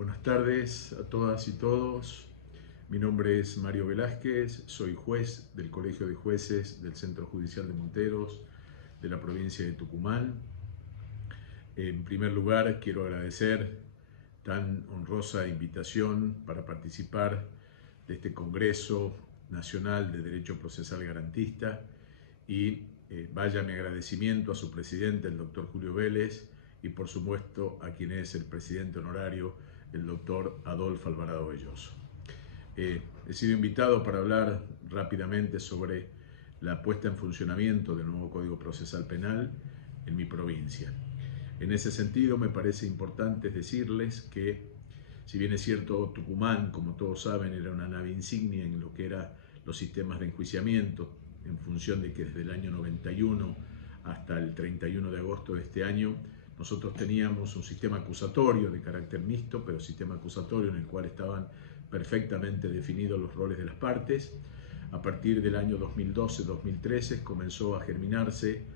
Buenas tardes a todas y todos. Mi nombre es Mario Velázquez, soy juez del Colegio de Jueces del Centro Judicial de Monteros de la provincia de Tucumán. En primer lugar, quiero agradecer tan honrosa invitación para participar de este Congreso Nacional de Derecho Procesal Garantista y vaya mi agradecimiento a su presidente, el doctor Julio Vélez, y por supuesto a quien es el presidente honorario, el doctor Adolfo Alvarado Belloso. He sido invitado para hablar rápidamente sobre la puesta en funcionamiento del nuevo Código Procesal Penal en mi provincia. En ese sentido, me parece importante decirles que, si bien es cierto, Tucumán, como todos saben, era una nave insignia en lo que eran los sistemas de enjuiciamiento, en función de que desde el año 91 hasta el 31 de agosto de este año, nosotros teníamos un sistema acusatorio de carácter mixto, pero sistema acusatorio en el cual estaban perfectamente definidos los roles de las partes. A partir del año 2012-2013 comenzó a germinarse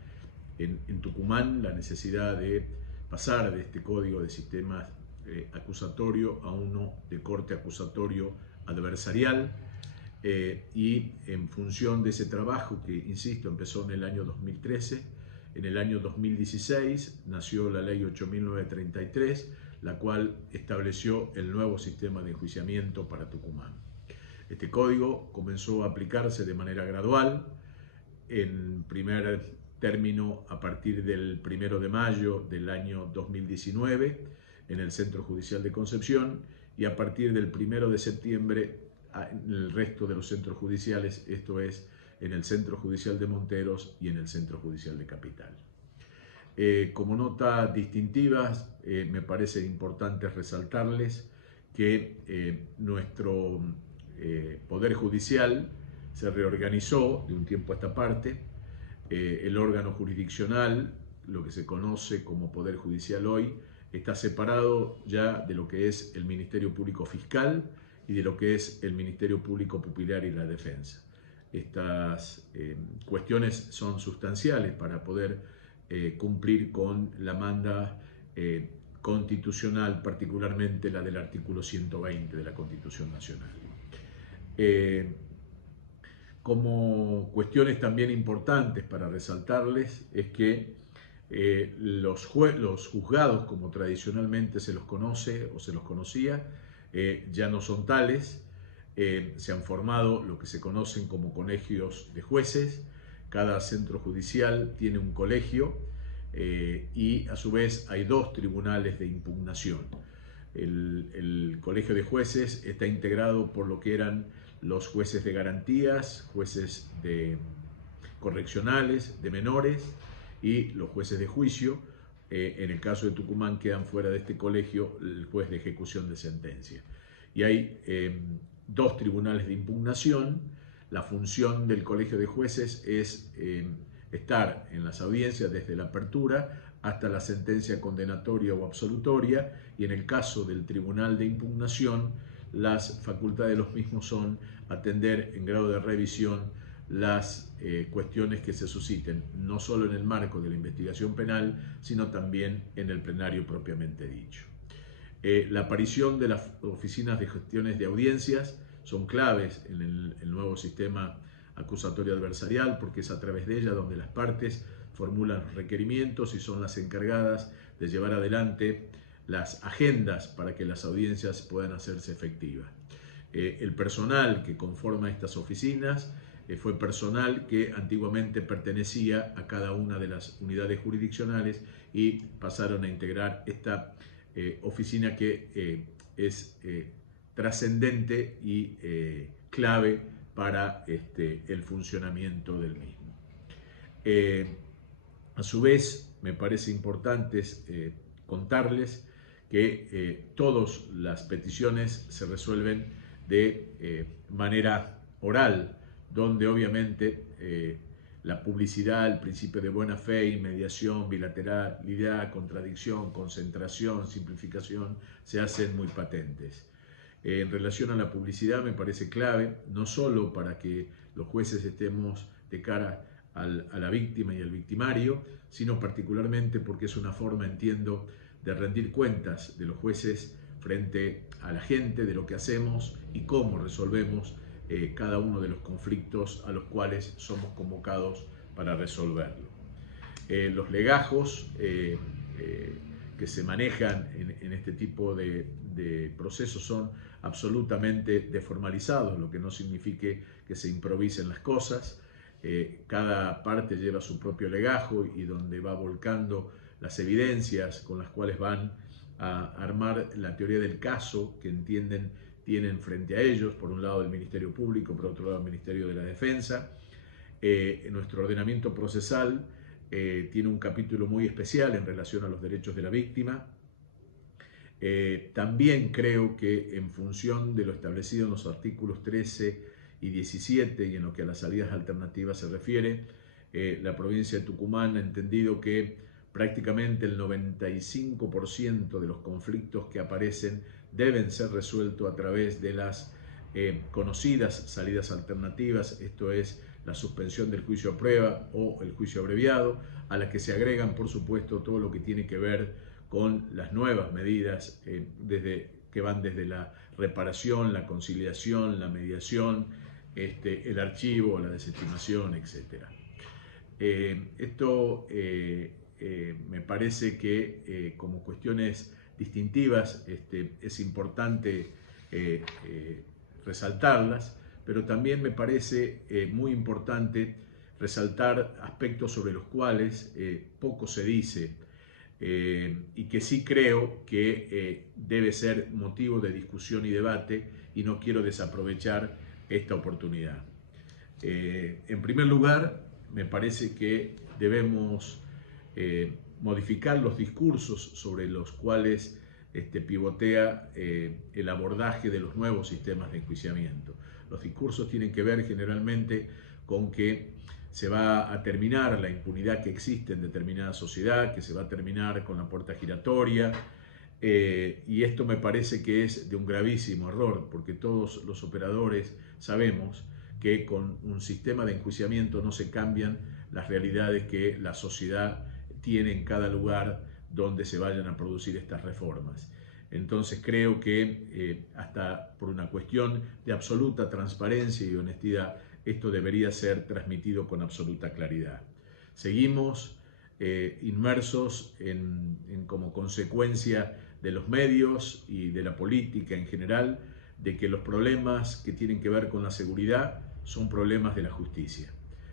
en Tucumán la necesidad de pasar de este código de sistemas acusatorio a uno de corte acusatorio adversarial, y en función de ese trabajo que, insisto, empezó en el año 2013, en el año 2016 nació la ley 8.933, la cual estableció el nuevo sistema de enjuiciamiento para Tucumán. Este código comenzó a aplicarse de manera gradual, en primer término a partir del 1 de mayo del año 2019 en el Centro Judicial de Concepción y a partir del 1 de septiembre en el resto de los centros judiciales, esto es, en el Centro Judicial de Monteros y en el Centro Judicial de Capital. Como nota distintiva, me parece importante resaltarles que nuestro Poder Judicial se reorganizó de un tiempo a esta parte. El órgano jurisdiccional, lo que se conoce como Poder Judicial hoy, está separado ya de lo que es el Ministerio Público Fiscal y de lo que es el Ministerio Público Pupilar y la Defensa. Estas cuestiones son sustanciales para poder cumplir con la manda constitucional, particularmente la del artículo 120 de la Constitución Nacional. Como cuestiones también importantes para resaltarles es que los juzgados, como tradicionalmente se los conoce o se los conocía, ya no son tales. Se han formado lo que se conocen como colegios de jueces. Cada centro judicial tiene un colegio y a su vez hay dos tribunales de impugnación. El colegio de jueces está integrado por lo que eran los jueces de garantías, jueces correccionales, de menores y los jueces de juicio. En el caso de Tucumán quedan fuera de este colegio el juez de ejecución de sentencia. Y hay dos tribunales de impugnación. La función del colegio de jueces es estar en las audiencias desde la apertura hasta la sentencia condenatoria o absolutoria, y en el caso del tribunal de impugnación, las facultades de los mismos son atender en grado de revisión las cuestiones que se susciten, no solo en el marco de la investigación penal, sino también en el plenario propiamente dicho. La aparición de las oficinas de gestiones de audiencias son claves en el nuevo sistema acusatorio adversarial, porque es a través de ella donde las partes formulan los requerimientos y son las encargadas de llevar adelante las agendas para que las audiencias puedan hacerse efectivas. El personal que conforma estas oficinas fue personal que antiguamente pertenecía a cada una de las unidades jurisdiccionales y pasaron a integrar esta oficina que es trascendente y clave para el funcionamiento del mismo. A su vez, me parece importante contarles que todas las peticiones se resuelven de manera oral, donde obviamente la publicidad, el principio de buena fe, inmediación, bilateralidad, contradicción, concentración, simplificación, se hacen muy patentes. En relación a la publicidad, me parece clave, no solo para que los jueces estemos de cara a la víctima y al victimario, sino particularmente porque es una forma, entiendo, de rendir cuentas de los jueces frente a la gente de lo que hacemos y cómo resolvemos cada uno de los conflictos a los cuales somos convocados para resolverlo. Los legajos que se manejan en este tipo de procesos son absolutamente desformalizados, lo que no signifique que se improvisen las cosas. Cada parte lleva su propio legajo y donde va volcando las evidencias con las cuales van a armar la teoría del caso que entienden tienen frente a ellos, por un lado el Ministerio Público, por otro lado el Ministerio de la Defensa. Nuestro ordenamiento procesal tiene un capítulo muy especial en relación a los derechos de la víctima. También creo que en función de lo establecido en los artículos 13 y 17 y en lo que a las salidas alternativas se refiere, la provincia de Tucumán ha entendido que prácticamente el 95% de los conflictos que aparecen deben ser resueltos a través de las conocidas salidas alternativas, esto es la suspensión del juicio a prueba o el juicio abreviado, a la que se agregan por supuesto todo lo que tiene que ver con las nuevas medidas que van desde la reparación, la conciliación, la mediación, el archivo, la desestimación, etc. Esto me parece que como cuestiones distintivas es importante resaltarlas, pero también me parece muy importante resaltar aspectos sobre los cuales poco se dice y que sí creo que debe ser motivo de discusión y debate, y no quiero desaprovechar esta oportunidad. En primer lugar, me parece que debemos modificar los discursos sobre los cuales pivotea el abordaje de los nuevos sistemas de enjuiciamiento. Los discursos tienen que ver generalmente con que se va a terminar la impunidad que existe en determinada sociedad, que se va a terminar con la puerta giratoria, y esto me parece que es de un gravísimo error, porque todos los operadores sabemos que con un sistema de enjuiciamiento no se cambian las realidades que la sociedad tiene en cada lugar donde se vayan a producir estas reformas. Entonces creo que hasta por una cuestión de absoluta transparencia y honestidad, esto debería ser transmitido con absoluta claridad. Seguimos inmersos como consecuencia de los medios y de la política en general, de que los problemas que tienen que ver con la seguridad son problemas de la justicia.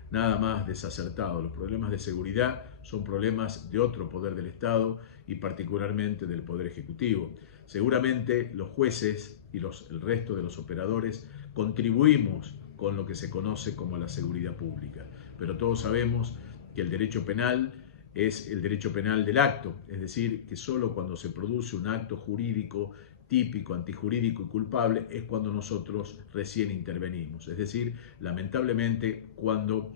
Nada más desacertado. Los problemas de seguridad son problemas de otro poder del Estado y particularmente del Poder Ejecutivo. Seguramente los jueces y el resto de los operadores contribuimos con lo que se conoce como la seguridad pública, pero todos sabemos que el derecho penal es el derecho penal del acto, es decir, que solo cuando se produce un acto jurídico típico, antijurídico y culpable es cuando nosotros recién intervenimos. Es decir, lamentablemente cuando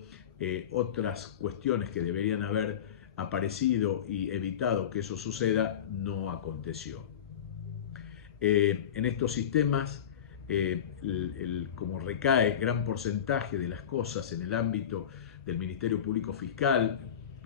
otras cuestiones que deberían haber aparecido y evitado que eso suceda no aconteció. En estos sistemas, como recae gran porcentaje de las cosas en el ámbito del Ministerio Público Fiscal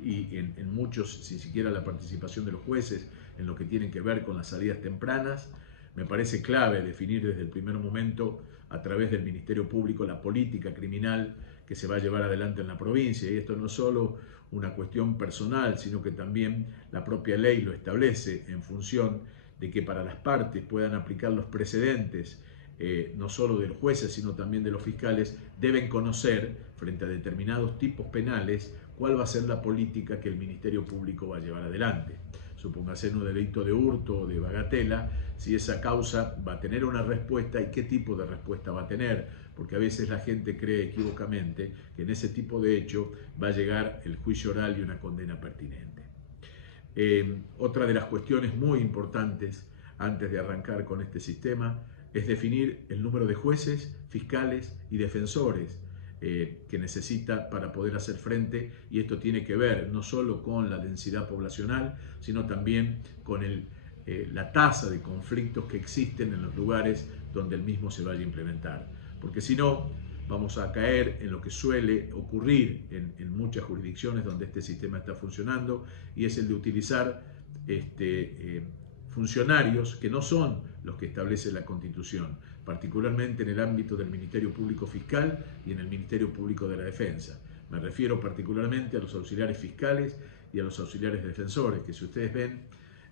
y en muchos, sin siquiera la participación de los jueces, en lo que tienen que ver con las salidas tempranas, me parece clave definir desde el primer momento a través del Ministerio Público la política criminal que se va a llevar adelante en la provincia. Y esto no es solo una cuestión personal, sino que también la propia ley lo establece en función de que para las partes puedan aplicar los precedentes, no solo de los jueces, sino también de los fiscales, deben conocer frente a determinados tipos penales cuál va a ser la política que el Ministerio Público va a llevar adelante. Supóngase un delito de hurto o de bagatela, si esa causa va a tener una respuesta y qué tipo de respuesta va a tener, porque a veces la gente cree equivocamente que en ese tipo de hecho va a llegar el juicio oral y una condena pertinente. Otra de las cuestiones muy importantes antes de arrancar con este sistema es definir el número de jueces, fiscales y defensores que necesita para poder hacer frente, y esto tiene que ver no solo con la densidad poblacional, sino también con la tasa de conflictos que existen en los lugares donde el mismo se vaya a implementar, porque si no vamos a caer en lo que suele ocurrir en muchas jurisdicciones donde este sistema está funcionando, y es el de utilizar funcionarios que no son los que establece la Constitución, particularmente en el ámbito del Ministerio Público Fiscal y en el Ministerio Público de la Defensa. Me refiero particularmente a los auxiliares fiscales y a los auxiliares defensores, que si ustedes ven,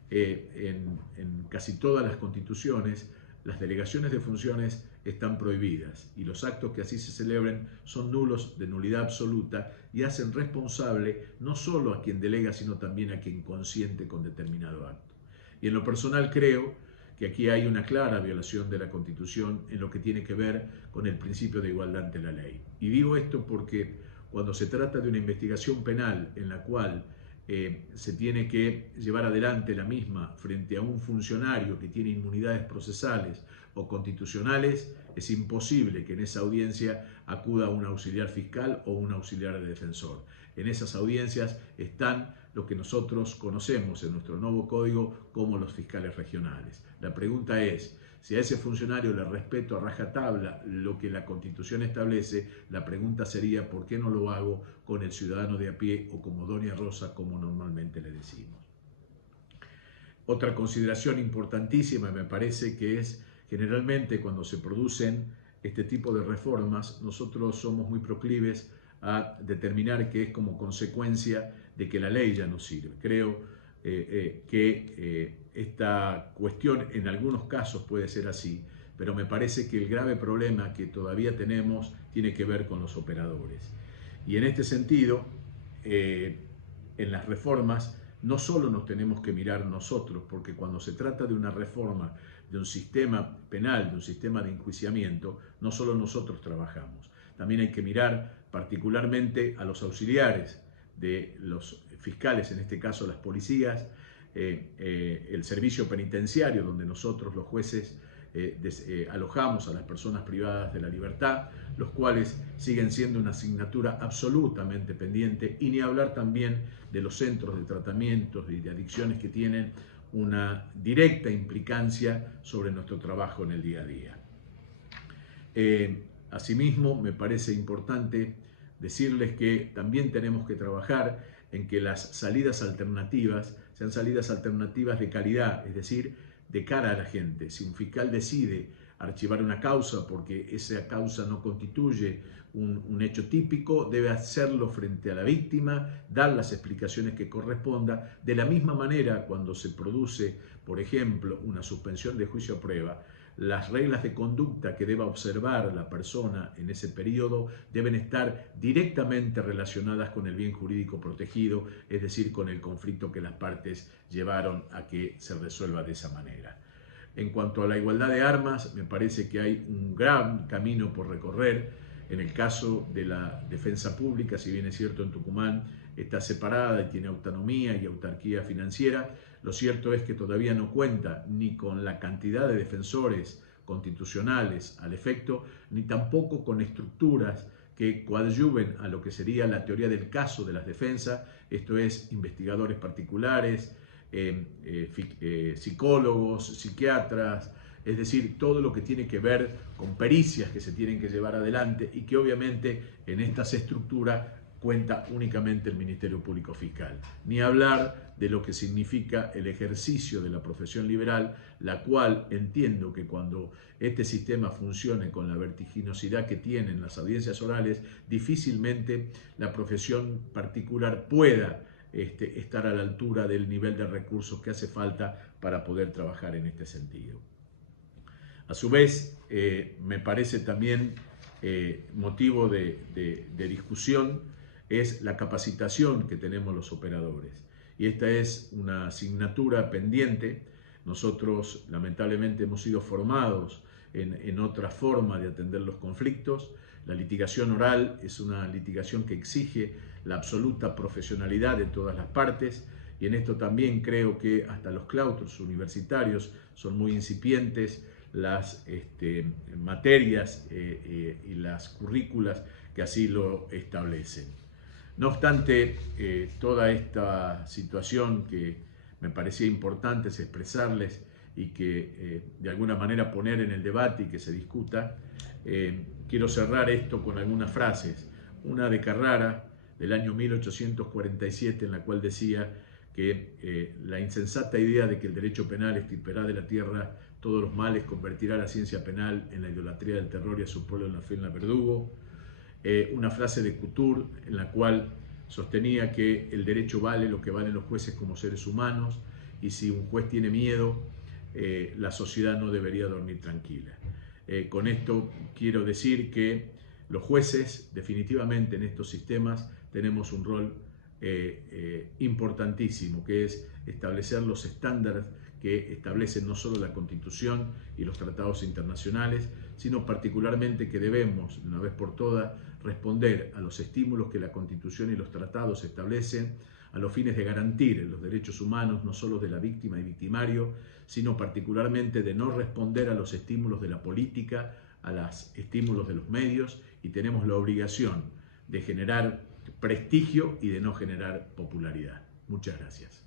en casi todas las constituciones, las delegaciones de funciones están prohibidas y los actos que así se celebren son nulos, de nulidad absoluta, y hacen responsable no solo a quien delega, sino también a quien consiente con determinado acto. Y en lo personal creo que aquí hay una clara violación de la Constitución en lo que tiene que ver con el principio de igualdad ante la ley. Y digo esto porque cuando se trata de una investigación penal en la cual se tiene que llevar adelante la misma frente a un funcionario que tiene inmunidades procesales o constitucionales, es imposible que en esa audiencia acuda un auxiliar fiscal o un auxiliar de defensor. En esas audiencias están lo que nosotros conocemos en nuestro nuevo código como los fiscales regionales. La pregunta es, si a ese funcionario le respeto a rajatabla lo que la Constitución establece, la pregunta sería ¿por qué no lo hago con el ciudadano de a pie o como Doña Rosa, como normalmente le decimos? Otra consideración importantísima me parece que es generalmente cuando se producen este tipo de reformas, nosotros somos muy proclives a determinar que es como consecuencia de que la ley ya no sirve. Creo que esta cuestión en algunos casos puede ser así, pero me parece que el grave problema que todavía tenemos tiene que ver con los operadores. Y en este sentido, en las reformas, no solo nos tenemos que mirar nosotros, porque cuando se trata de una reforma de un sistema penal, de un sistema de enjuiciamiento, no solo nosotros trabajamos. También hay que mirar particularmente a los auxiliares de los fiscales, en este caso las policías, el servicio penitenciario, donde nosotros los jueces alojamos a las personas privadas de la libertad, los cuales siguen siendo una asignatura absolutamente pendiente, y ni hablar también de los centros de tratamientos y de adicciones que tienen una directa implicancia sobre nuestro trabajo en el día a día. Asimismo, me parece importante decirles que también tenemos que trabajar en que las salidas alternativas sean salidas alternativas de calidad, es decir, de cara a la gente. Si un fiscal decide archivar una causa porque esa causa no constituye un hecho típico, debe hacerlo frente a la víctima, dar las explicaciones que corresponda. De la misma manera, cuando se produce, por ejemplo, una suspensión de juicio a prueba, las reglas de conducta que deba observar la persona en ese periodo deben estar directamente relacionadas con el bien jurídico protegido, es decir, con el conflicto que las partes llevaron a que se resuelva de esa manera. En cuanto a la igualdad de armas, me parece que hay un gran camino por recorrer. En el caso de la defensa pública, si bien es cierto en Tucumán está separada y tiene autonomía y autarquía financiera, lo cierto es que todavía no cuenta ni con la cantidad de defensores constitucionales al efecto, ni tampoco con estructuras que coadyuven a lo que sería la teoría del caso de las defensas, esto es, investigadores particulares, psicólogos, psiquiatras, es decir, todo lo que tiene que ver con pericias que se tienen que llevar adelante y que obviamente en estas estructuras cuenta únicamente el Ministerio Público Fiscal. Ni hablar de lo que significa el ejercicio de la profesión liberal, la cual entiendo que cuando este sistema funcione con la vertiginosidad que tienen las audiencias orales, difícilmente la profesión particular pueda estar a la altura del nivel de recursos que hace falta para poder trabajar en este sentido. A su vez, me parece también motivo de discusión es la capacitación que tenemos los operadores. Y esta es una asignatura pendiente. Nosotros lamentablemente hemos sido formados en otra forma de atender los conflictos. La litigación oral es una litigación que exige la absoluta profesionalidad de todas las partes, y en esto también creo que hasta los claustros universitarios son muy incipientes las materias y las currículas que así lo establecen. No obstante, toda esta situación que me parecía importante expresarles y que de alguna manera poner en el debate y que se discuta, quiero cerrar esto con algunas frases. Una de Carrara, del año 1847, en la cual decía que la insensata idea de que el derecho penal extirpará de la tierra todos los males convertirá la ciencia penal en la idolatría del terror y a su pueblo en la fe en la verdugo. Una frase de Couture en la cual sostenía que el derecho vale lo que valen los jueces como seres humanos, y si un juez tiene miedo, la sociedad no debería dormir tranquila. Con esto quiero decir que los jueces, definitivamente en estos sistemas, tenemos un rol importantísimo, que es establecer los estándares que establecen no solo la Constitución y los tratados internacionales, sino particularmente que debemos, de una vez por todas, responder a los estímulos que la Constitución y los tratados establecen a los fines de garantir los derechos humanos, no solo de la víctima y victimario, sino particularmente de no responder a los estímulos de la política, a los estímulos de los medios, y tenemos la obligación de generar prestigio y de no generar popularidad. Muchas gracias.